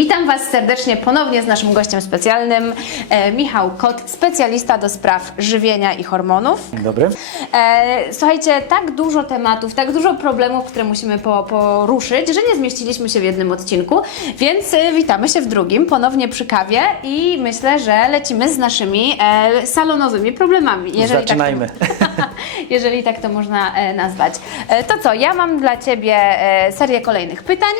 Witam Was serdecznie ponownie z naszym gościem specjalnym, e, Michał Kot, specjalista do spraw żywienia i hormonów. Dzień dobry. E, słuchajcie, tak dużo tematów, tak dużo problemów, które musimy po, poruszyć, że nie zmieściliśmy się w jednym odcinku, więc e, witamy się w drugim, ponownie przy kawie i myślę, że lecimy z naszymi e, salonowymi problemami. Zaczynajmy. Tak to, jeżeli tak to można e, nazwać. E, to co, ja mam dla Ciebie e, serię kolejnych pytań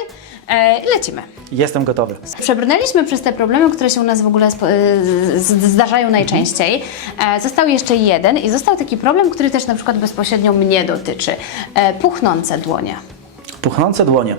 e, lecimy. Jestem gotowy. Przebrnęliśmy przez te problemy, które się u nas w ogóle z- zdarzają najczęściej. E, Został jeszcze jeden i został taki problem, który też na przykład bezpośrednio mnie dotyczy. E, Puchnące dłonie. Puchnące dłonie.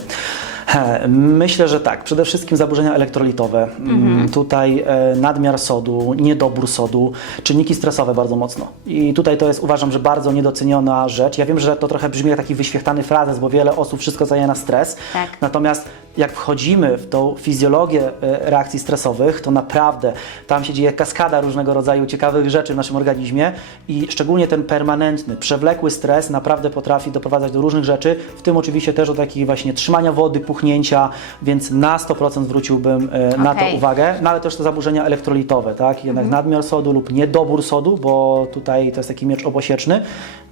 He, Myślę, że tak. Przede wszystkim zaburzenia elektrolitowe. Mm, Tutaj e, nadmiar sodu, niedobór sodu, czynniki stresowe bardzo mocno. I tutaj to jest uważam, że bardzo niedoceniona rzecz. Ja wiem, że to trochę brzmi jak taki wyświechtany frazes, bo wiele osób wszystko zajęło na stres. Tak. Natomiast jak wchodzimy w tą fizjologię e, reakcji stresowych, to naprawdę tam się dzieje kaskada różnego rodzaju ciekawych rzeczy w naszym organizmie i szczególnie ten permanentny, przewlekły stres naprawdę potrafi doprowadzać do różnych rzeczy, w tym oczywiście też do takich właśnie trzymania wody, puchnięcia, więc na 100% zwróciłbym e, na to Okej. uwagę. No ale też te zaburzenia elektrolitowe, tak? Jednak nadmiar sodu lub niedobór sodu, bo tutaj to jest taki miecz obosieczny.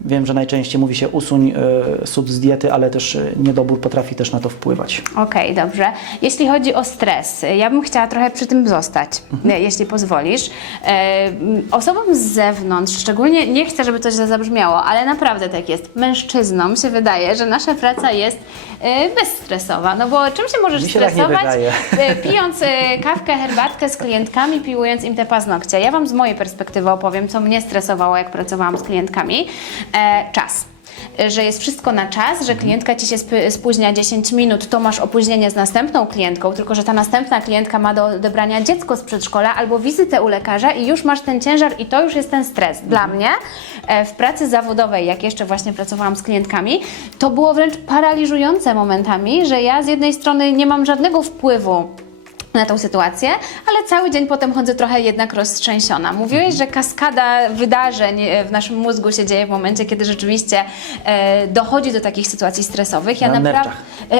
Wiem, że najczęściej mówi się usuń e, sód z diety, ale też e, niedobór potrafi też na to wpływać. Okej, dobrze. Jeśli chodzi o stres, ja bym chciała trochę przy tym zostać, e, jeśli pozwolisz. E, Osobom z zewnątrz, szczególnie nie chcę, żeby to źle zabrzmiało, ale naprawdę tak jest. Mężczyznom się wydaje, że nasza praca jest bezstresowa. No bo czym się możesz Mi się tak nie stresować? wydaje. E, pijąc e, kawkę, herbatkę z klientkami, piłując im te paznokcie. Ja Wam z mojej perspektywy opowiem, co mnie stresowało, jak pracowałam z klientkami. E, czas. E, Że jest wszystko na czas, że klientka ci się sp- spóźnia 10 minut, to masz opóźnienie z następną klientką, tylko że ta następna klientka ma do odebrania dziecko z przedszkola albo wizytę u lekarza i już masz ten ciężar i to już jest ten stres. Dla mnie e, w pracy zawodowej, jak jeszcze właśnie pracowałam z klientkami, to było wręcz paraliżujące momentami, że ja z jednej strony nie mam żadnego wpływu na tą sytuację, ale cały dzień potem chodzę trochę jednak roztrzęsiona. Mówiłeś, że kaskada wydarzeń e, w naszym mózgu się dzieje w momencie, kiedy rzeczywiście e, dochodzi do takich sytuacji stresowych. Ja Na naprawdę.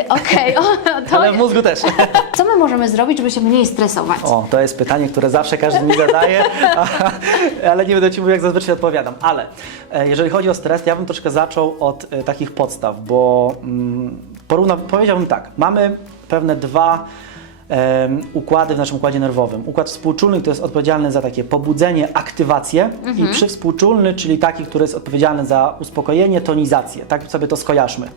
Okej, o, to. Ale w mózgu też. Co my możemy zrobić, żeby się mniej stresować? O, to jest pytanie, które zawsze każdy mi zadaje, a, ale nie będę Ci mówił, jak zazwyczaj odpowiadam. Ale e, jeżeli chodzi o stres, ja bym troszkę zaczął od e, takich podstaw, bo mm, powiedziałbym tak, mamy pewne dwa układy w naszym układzie nerwowym. Układ współczulny to jest odpowiedzialny za takie pobudzenie, aktywację i przywspółczulny, czyli taki, który jest odpowiedzialny za uspokojenie, tonizację. Tak sobie to skojarzmy.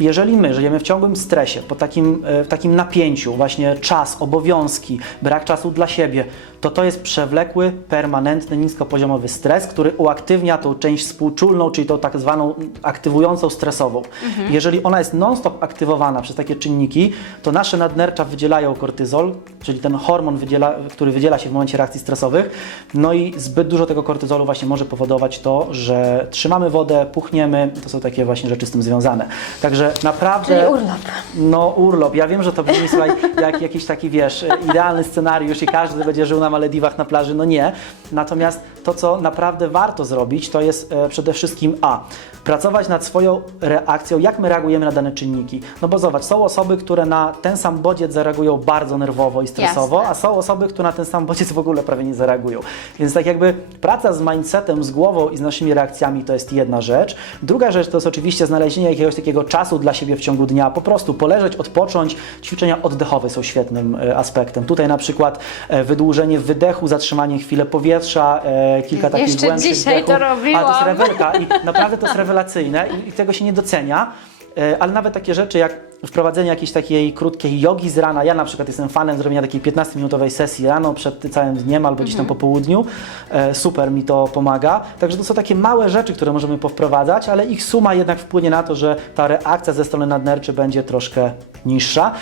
Jeżeli my żyjemy w ciągłym stresie, po takim, e, w takim napięciu, właśnie czas, obowiązki, brak czasu dla siebie, to to jest przewlekły, permanentny, niskopoziomowy stres, który uaktywnia tą część współczulną, czyli tą tak zwaną aktywującą stresową. Jeżeli ona jest non-stop aktywowana przez takie czynniki, to nasze nadnercza wydzielają kortyzol, soll czyli ten hormon, wydziela, który wydziela się w momencie reakcji stresowych. No i zbyt dużo tego kortyzolu właśnie może powodować to, że trzymamy wodę, puchniemy. To są takie właśnie rzeczy z tym związane. Także naprawdę... Czyli urlop. No urlop. Ja wiem, że to brzmi słuchaj, jak jakiś taki, wiesz, idealny scenariusz i każdy będzie żył na Malediwach na plaży. No nie. Natomiast to, co naprawdę warto zrobić, to jest e, przede wszystkim A. Pracować nad swoją reakcją, jak my reagujemy na dane czynniki. No bo zobacz, są osoby, które na ten sam bodziec zareagują bardzo nerwowo i stresowo, Jasne. a są osoby, które na ten sam bodziec w ogóle prawie nie zareagują. Więc tak jakby praca z mindsetem, z głową i z naszymi reakcjami to jest jedna rzecz. Druga rzecz to jest oczywiście znalezienie jakiegoś takiego czasu dla siebie w ciągu dnia, po prostu poleżeć, odpocząć. Ćwiczenia oddechowe są świetnym e, aspektem. Tutaj na przykład e, wydłużenie wydechu, zatrzymanie chwilę powietrza, e, kilka takich Jeszcze głębszych dzisiaj to wdechów. Ale to jest robiłam. rewelka i naprawdę to jest rewelacyjne i tego się nie docenia. E, Ale nawet takie rzeczy jak wprowadzenie jakiejś takiej krótkiej jogi z rana. Ja na przykład jestem fanem zrobienia takiej 15-minutowej sesji rano przed całym dniem albo gdzieś tam po południu. E, Super mi to pomaga. Także to są takie małe rzeczy, które możemy powprowadzać, ale ich suma jednak wpłynie na to, że ta reakcja ze strony nadnerczy będzie troszkę niższa.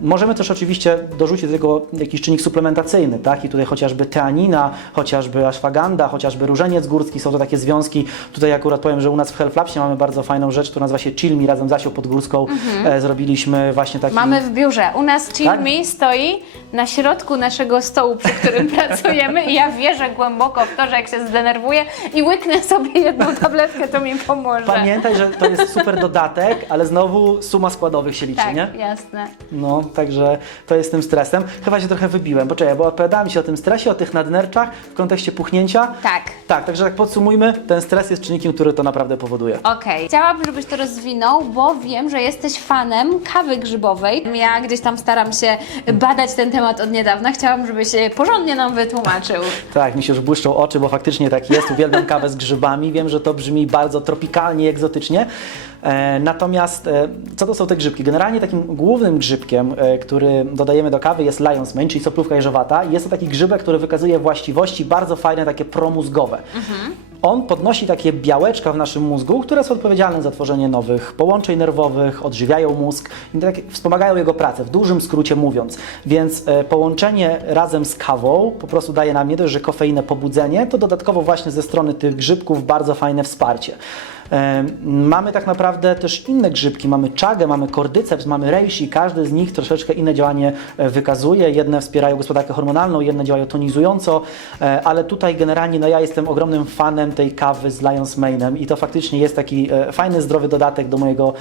Możemy też oczywiście dorzucić do tego jakiś czynnik suplementacyjny, tak? I tutaj chociażby teanina, chociażby ashwaganda, chociażby różeniec górski, są to takie związki. Tutaj akurat powiem, że u nas w Health Labsie mamy bardzo fajną rzecz, która nazywa się Chilmi, razem z Asią Podgórską e, zrobiliśmy właśnie taki... Mamy w biurze. U nas Tak? Me stoi na środku naszego stołu, przy którym pracujemy i ja wierzę głęboko w to, że jak się zdenerwuję i łyknę sobie jedną tabletkę, to mi pomoże. Pamiętaj, że to jest super dodatek, ale znowu suma składowych się liczy. Tak. Tak, nie? jasne. No, także to jest tym stresem. Chyba się trochę wybiłem, poczekaj, bo opowiadałem Ci o tym stresie, o tych nadnerczach w kontekście puchnięcia. Tak. Tak, także tak podsumujmy, ten stres jest czynnikiem, który to naprawdę powoduje. Okej. Chciałabym, żebyś to rozwinął, bo wiem, że jesteś fanem kawy grzybowej. Ja gdzieś tam staram się badać ten temat od niedawna. Chciałam, żebyś porządnie nam wytłumaczył. Tak, mi się już błyszczą oczy, bo faktycznie tak jest. Uwielbiam kawę z grzybami. Wiem, że to brzmi bardzo tropikalnie, egzotycznie. E, natomiast e, co to są te grzybki? Generalnie takim głównym grzybkiem, e, który dodajemy do kawy jest lion's mane, czyli soplówka jeżowata. Jest to taki grzybek, który wykazuje właściwości bardzo fajne, takie promózgowe. On podnosi takie białeczka w naszym mózgu, które są odpowiedzialne za tworzenie nowych połączeń nerwowych, odżywiają mózg i tak wspomagają jego pracę, w dużym skrócie mówiąc. Więc połączenie razem z kawą po prostu daje nam nie dość, że kofeinę pobudzenie, to dodatkowo właśnie ze strony tych grzybków bardzo fajne wsparcie. Mamy tak naprawdę też inne grzybki, mamy czagę, mamy kordyceps, mamy reishi, każdy z nich troszeczkę inne działanie e, wykazuje. Jedne wspierają gospodarkę hormonalną, jedne działają tonizująco, e, ale tutaj generalnie no ja jestem ogromnym fanem tej kawy z Lion's Mane'em i to faktycznie jest taki e, fajny, zdrowy dodatek do mojego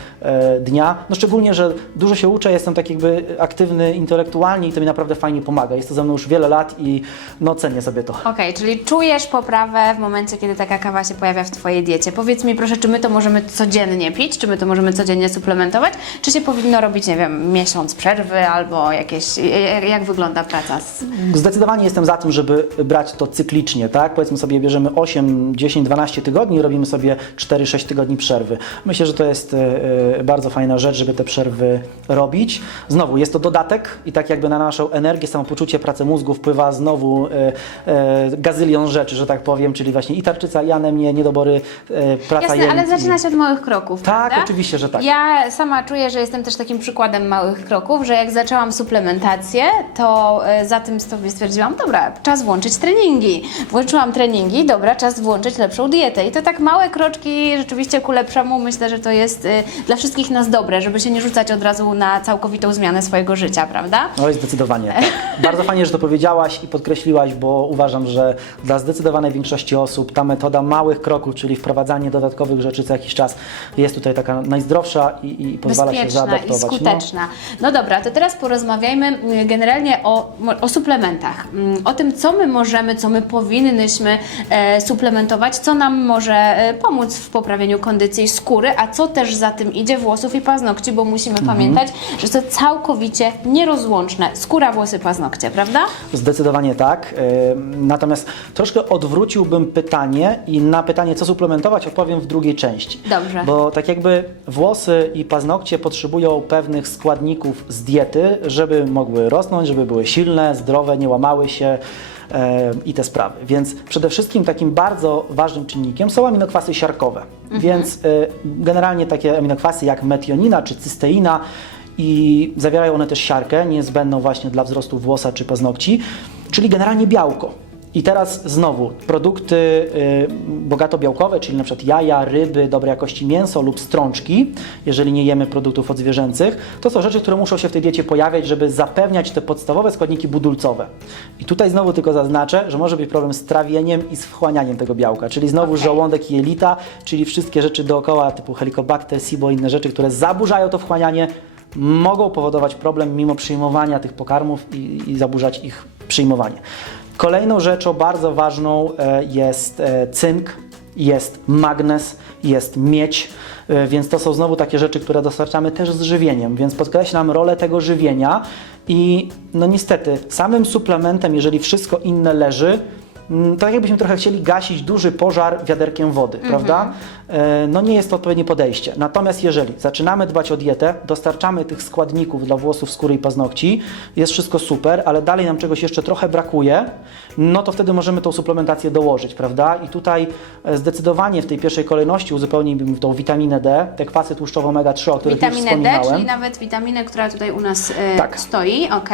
dnia. No szczególnie, że dużo się uczę, jestem tak jakby aktywny intelektualnie i to mi naprawdę fajnie pomaga. Jest to ze mną już wiele lat i no cenię sobie to. Okej, czyli czujesz poprawę w momencie, kiedy taka kawa się pojawia w Twojej diecie. Powiedz mi proszę, czy my to możemy codziennie pić, czy my to możemy codziennie suplementować, czy się powinno robić, nie wiem, miesiąc przerwy albo jakieś, jak, wygląda praca z... Zdecydowanie jestem za tym, żeby brać to cyklicznie, tak? Powiedzmy sobie, bierzemy 8, 10, 12 tygodni i robimy sobie 4-6 tygodni przerwy. Myślę, że to jest e, e, bardzo fajna rzecz, żeby te przerwy robić. Znowu, jest to dodatek i tak jakby na naszą energię, samopoczucie, pracę mózgu wpływa znowu e, gazylion rzeczy, że tak powiem, czyli właśnie i tarczyca, i anemie, niedobory, praca Jasne, ale i- zaczyna się od małych kroków, Tak, prawda? oczywiście, że tak. Ja sama czuję, że jestem też takim przykładem małych kroków, że jak zaczęłam suplementację, to e, za tym sobie stwierdziłam, dobra, czas włączyć treningi. Włączyłam treningi, dobra, czas włączyć lepszą dietę. I to tak małe kroczki rzeczywiście ku lepszemu, myślę, że to jest e, dla wszystkich nas dobre, żeby się nie rzucać od razu na całkowitą zmianę swojego życia, prawda? Oj, zdecydowanie. Tak. Bardzo fajnie, że to powiedziałaś i podkreśliłaś, bo uważam, że dla zdecydowanej większości osób ta metoda małych kroków, czyli wprowadzanie dodatkowych rzeczy co jakiś czas, jest tutaj taka najzdrowsza i, i pozwala się bezpieczna i zaadaptować. skuteczna. No. dobra, to teraz porozmawiajmy mm, generalnie o, o suplementach. Mm, O tym, co my możemy, co my powinnyśmy e, suplementować, co nam może e, pomóc w poprawieniu kondycji skóry, a co też za tym idzie włosów i paznokci, bo musimy Mhm. pamiętać, że to całkowicie nierozłączne. Skóra, włosy, paznokcie, prawda? Zdecydowanie tak. Ym, Natomiast troszkę odwróciłbym pytanie i na pytanie, co suplementować, odpowiem w drugiej części. Dobrze. Bo tak jakby włosy i paznokcie potrzebują pewnych składników z diety, żeby mogły rosnąć, żeby były silne, zdrowe, nie łamały się e, i te sprawy. Więc przede wszystkim takim bardzo ważnym czynnikiem są aminokwasy siarkowe. Więc e, generalnie takie aminokwasy jak metionina czy cysteina i zawierają one też siarkę, niezbędną właśnie dla wzrostu włosa czy paznokci, czyli generalnie białko. I teraz znowu produkty y, bogato białkowe, czyli przykład jaja, ryby, dobrej jakości mięso lub strączki, jeżeli nie jemy produktów odzwierzęcych, to są rzeczy, które muszą się w tej diecie pojawiać, żeby zapewniać te podstawowe składniki budulcowe. I tutaj znowu tylko zaznaczę, że może być problem z trawieniem i z wchłanianiem tego białka, czyli znowu Okej. żołądek i jelita, czyli wszystkie rzeczy dookoła typu helicobacter, SIBO i inne rzeczy, które zaburzają to wchłanianie, mogą powodować problem mimo przyjmowania tych pokarmów i, i zaburzać ich przyjmowanie. Kolejną rzeczą bardzo ważną e, jest e, cynk, jest magnez, jest miedź, e, więc to są znowu takie rzeczy, które dostarczamy też z żywieniem, więc podkreślam rolę tego żywienia i no niestety samym suplementem, jeżeli wszystko inne leży, tak jakbyśmy trochę chcieli gasić duży pożar wiaderkiem wody, prawda? E, No nie jest to odpowiednie podejście. Natomiast jeżeli zaczynamy dbać o dietę, dostarczamy tych składników dla włosów, skóry i paznokci, jest wszystko super, ale dalej nam czegoś jeszcze trochę brakuje, no to wtedy możemy tą suplementację dołożyć, prawda? I tutaj e, zdecydowanie w tej pierwszej kolejności uzupełniłbym tą witaminę D, te kwasy tłuszczowe omega-3, o których już Witaminę D, wspominałem. czyli nawet witaminę, która tutaj u nas e, Tak. stoi, ok.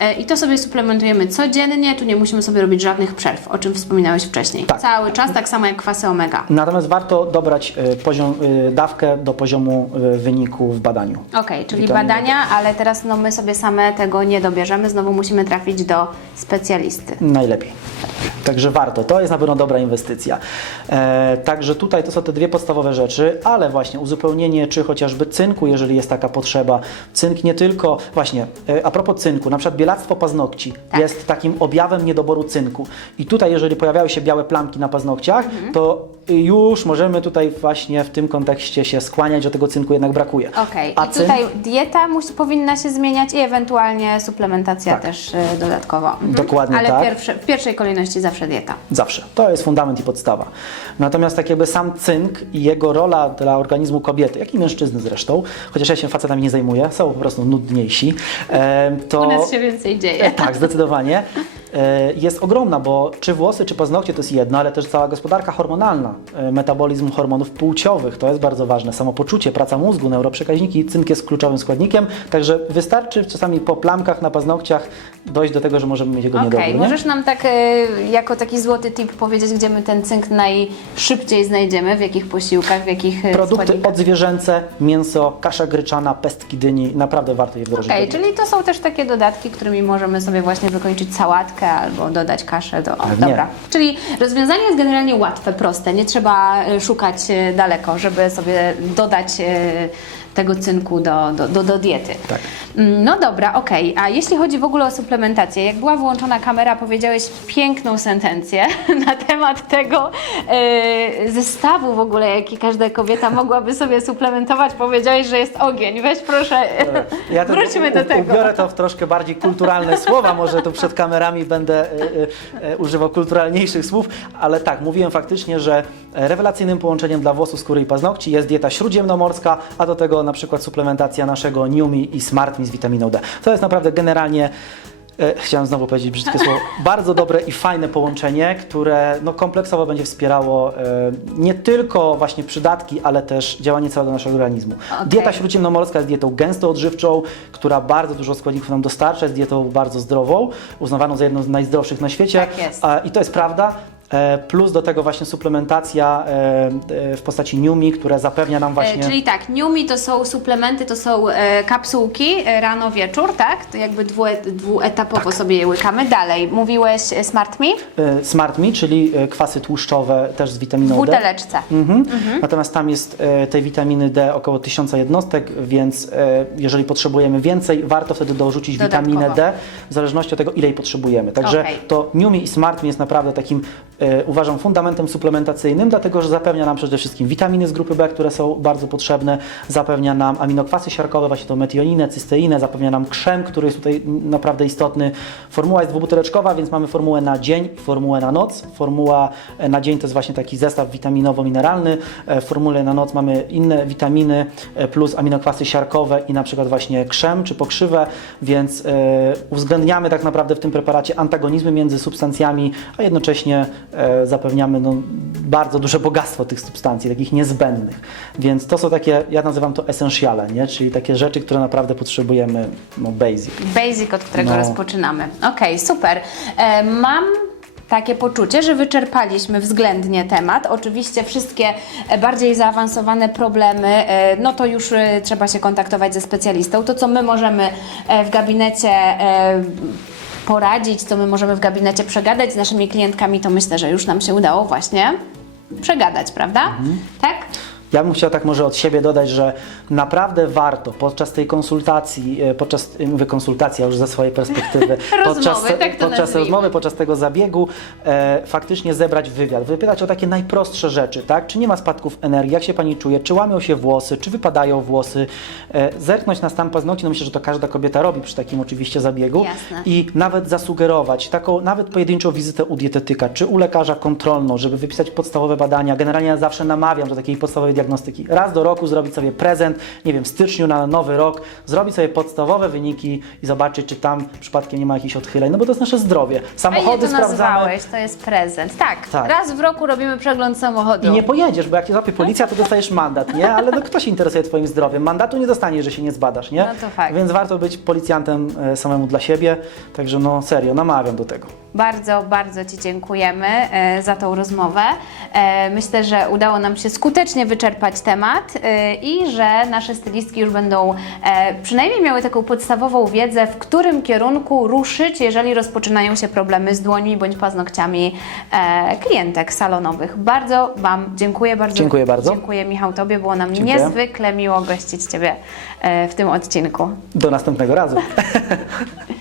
E, I to sobie suplementujemy codziennie, tu nie musimy sobie robić żadnych przerw, o czym wspominałeś wcześniej. Tak. Cały czas, tak samo jak kwasy omega. Natomiast warto dobrać y, poziom, dawkę do poziomu wyniku w badaniu. Okej, czyli Witaminy badania, ale teraz no, my sobie same tego nie dobierzemy, znowu musimy trafić do specjalisty. Najlepiej. Także warto, to jest na pewno dobra inwestycja. E, także tutaj to są te dwie podstawowe rzeczy, ale właśnie uzupełnienie czy chociażby cynku, jeżeli jest taka potrzeba. Cynk nie tylko, właśnie e, a propos cynku, na przykład bielactwo paznokci Tak. jest takim objawem niedoboru cynku. I tutaj, jeżeli pojawiają się białe plamki na paznokciach, Mhm. to już możemy tutaj właśnie w tym kontekście się skłaniać, że tego cynku jednak brakuje. Okej, A i cynk- tutaj dieta musi, powinna się zmieniać i ewentualnie suplementacja Tak. też y, dodatkowo. Mhm. Dokładnie Ale tak. pierwsze, w pierwszej kolejności zawsze dieta. Zawsze. To jest fundament i podstawa. Natomiast tak jakby sam cynk i jego rola dla organizmu kobiety, jak i mężczyzny zresztą, chociaż ja się facetami nie zajmuję, są po prostu nudniejsi, e, to... U nas się więcej dzieje. Tak, zdecydowanie. E, Jest ogromna, bo czy włosy, czy paznokcie to jest jedno, ale też cała gospodarka hormonalna, e, metabolizm hormonów płciowych, to jest bardzo ważne, samopoczucie, praca mózgu, neuroprzekaźniki, cynk jest kluczowym składnikiem, także wystarczy czasami po plamkach na paznokciach dojść do tego, że możemy mieć jego niedobór. nie? możesz nam tak y, jako taki złoty tip powiedzieć, gdzie my ten cynk najszybciej znajdziemy, w jakich posiłkach, w jakich Produkty składnikach? odzwierzęce, mięso, kasza gryczana, pestki dyni, naprawdę warto je wdrożyć. Okej, do- czyli to są też takie dodatki, którymi możemy sobie właśnie wykończyć sałatkę albo dodać kaszę do. O, Pewnie. dobra. Czyli rozwiązanie jest generalnie łatwe, proste. Nie trzeba y, szukać y, daleko, żeby sobie dodać y, tego cynku do, do, do, do diety. Tak. Mm, No dobra, okej. A jeśli chodzi w ogóle o suplementację, jak była wyłączona kamera, powiedziałeś piękną sentencję na temat tego y, zestawu w ogóle, jaki każda kobieta mogłaby sobie suplementować. Powiedziałeś, że jest ogień. Weź proszę, Ja to wróćmy do u- tego. Ubiorę to w troszkę bardziej kulturalne słowa, może tu przed kamerami będę e, e, e, używał kulturalniejszych słów, ale tak, mówiłem faktycznie, że rewelacyjnym połączeniem dla włosów, skóry i paznokci jest dieta śródziemnomorska, a do tego na przykład suplementacja naszego Numi i Smartmi z witaminą D. To jest naprawdę generalnie E, Chciałem znowu powiedzieć brzydkie słowo. Bardzo dobre i fajne połączenie, które no, kompleksowo będzie wspierało e, nie tylko właśnie przydatki, ale też działanie całego naszego organizmu. Okej. Dieta śródziemnomorska jest dietą gęsto odżywczą, która bardzo dużo składników nam dostarcza, jest dietą bardzo zdrową, uznawaną za jedną z najzdrowszych na świecie. Tak jest. A, I to jest prawda. E, Plus do tego właśnie suplementacja e, e, w postaci Numi, która zapewnia nam właśnie... Czyli tak, Numi to są suplementy, to są kapsułki rano, wieczór, tak? To jakby dwue, dwuetapowo Tak. sobie je łykamy. Dalej, mówiłeś Smart Me Smart Me, czyli kwasy tłuszczowe też z w witaminą D. buteleczce. Mhm. Natomiast tam jest tej witaminy D około 1000 jednostek, więc jeżeli potrzebujemy więcej, warto wtedy dorzucić Dodatkowo. witaminę D, w zależności od tego, ile jej potrzebujemy. Także Okej. to Numi i Smart Me jest naprawdę takim, uważam, fundamentem suplementacyjnym, dlatego że zapewnia nam przede wszystkim witaminy z grupy B, które są bardzo potrzebne, zapewnia nam aminokwasy siarkowe, właśnie tą metioninę, cysteinę, zapewnia nam krzem, który jest tutaj naprawdę istotny. Formuła jest dwubuteleczkowa, więc mamy formułę na dzień i formułę na noc. Formuła e, na dzień to jest właśnie taki zestaw witaminowo-mineralny. E, W formule na noc mamy inne witaminy e, plus aminokwasy siarkowe i na przykład właśnie krzem czy pokrzywę, więc e, uwzględniamy tak naprawdę w tym preparacie antagonizmy między substancjami, a jednocześnie e, zapewniamy no, bardzo duże bogactwo tych substancji, takich niezbędnych. Więc to są takie, ja nazywam to essentiale, nie? czyli takie rzeczy, które naprawdę potrzebujemy, no basic. Basic, od którego No. rozpoczynamy. Okej, super. E, mam takie poczucie, że wyczerpaliśmy względnie temat. Oczywiście wszystkie e, bardziej zaawansowane problemy, e, no to już e, trzeba się kontaktować ze specjalistą. To, co my możemy e, w gabinecie e, poradzić, co my możemy w gabinecie przegadać z naszymi klientkami, to myślę, że już nam się udało właśnie przegadać, prawda? Mhm. Tak? Ja bym chciał tak może od siebie dodać, że naprawdę warto podczas tej konsultacji, e, podczas, e, mówię konsultacja już ze swojej perspektywy, podczas, tak to podczas rozmowy, podczas tego zabiegu e, faktycznie zebrać wywiad, wypytać o takie najprostsze rzeczy, tak? Czy nie ma spadków energii, jak się Pani czuje, czy łamią się włosy, czy wypadają włosy, e, zerknąć na stan paznokci, no myślę, że to każda kobieta robi przy takim oczywiście zabiegu Jasne. i nawet zasugerować taką nawet pojedynczą wizytę u dietetyka, czy u lekarza kontrolną, żeby wypisać podstawowe badania. Generalnie ja zawsze namawiam do takiej podstawowej diagnostyki. Raz do roku zrobić sobie prezent, nie wiem, w styczniu na nowy rok, zrobić sobie podstawowe wyniki i zobaczyć, czy tam przypadkiem nie ma jakichś odchyleń, no bo to jest nasze zdrowie. Fajnie Samochody to sprawdzamy. nazwałeś, to jest prezent. Tak, Tak. raz w roku robimy przegląd samochodu. I nie pojedziesz, bo jak cię złapie policja, to dostajesz mandat, nie? Ale no, kto się interesuje twoim zdrowiem? Mandatu nie dostaniesz, że się nie zbadasz, nie? No to fakt. Więc warto być policjantem e, samemu dla siebie. Także no serio, namawiam do tego. Bardzo, bardzo Ci dziękujemy e, za tą rozmowę. E, myślę, że udało nam się skutecznie wyczerpać temat e, i że nasze stylistki już będą e, przynajmniej miały taką podstawową wiedzę, w którym kierunku ruszyć, jeżeli rozpoczynają się problemy z dłońmi bądź paznokciami e, klientek salonowych. Bardzo Wam dziękuję. Bardzo Dziękuję bardzo. Dziękuję Michał Tobie, było nam Dziękuję. niezwykle miło gościć Ciebie e, w tym odcinku. Do następnego razu.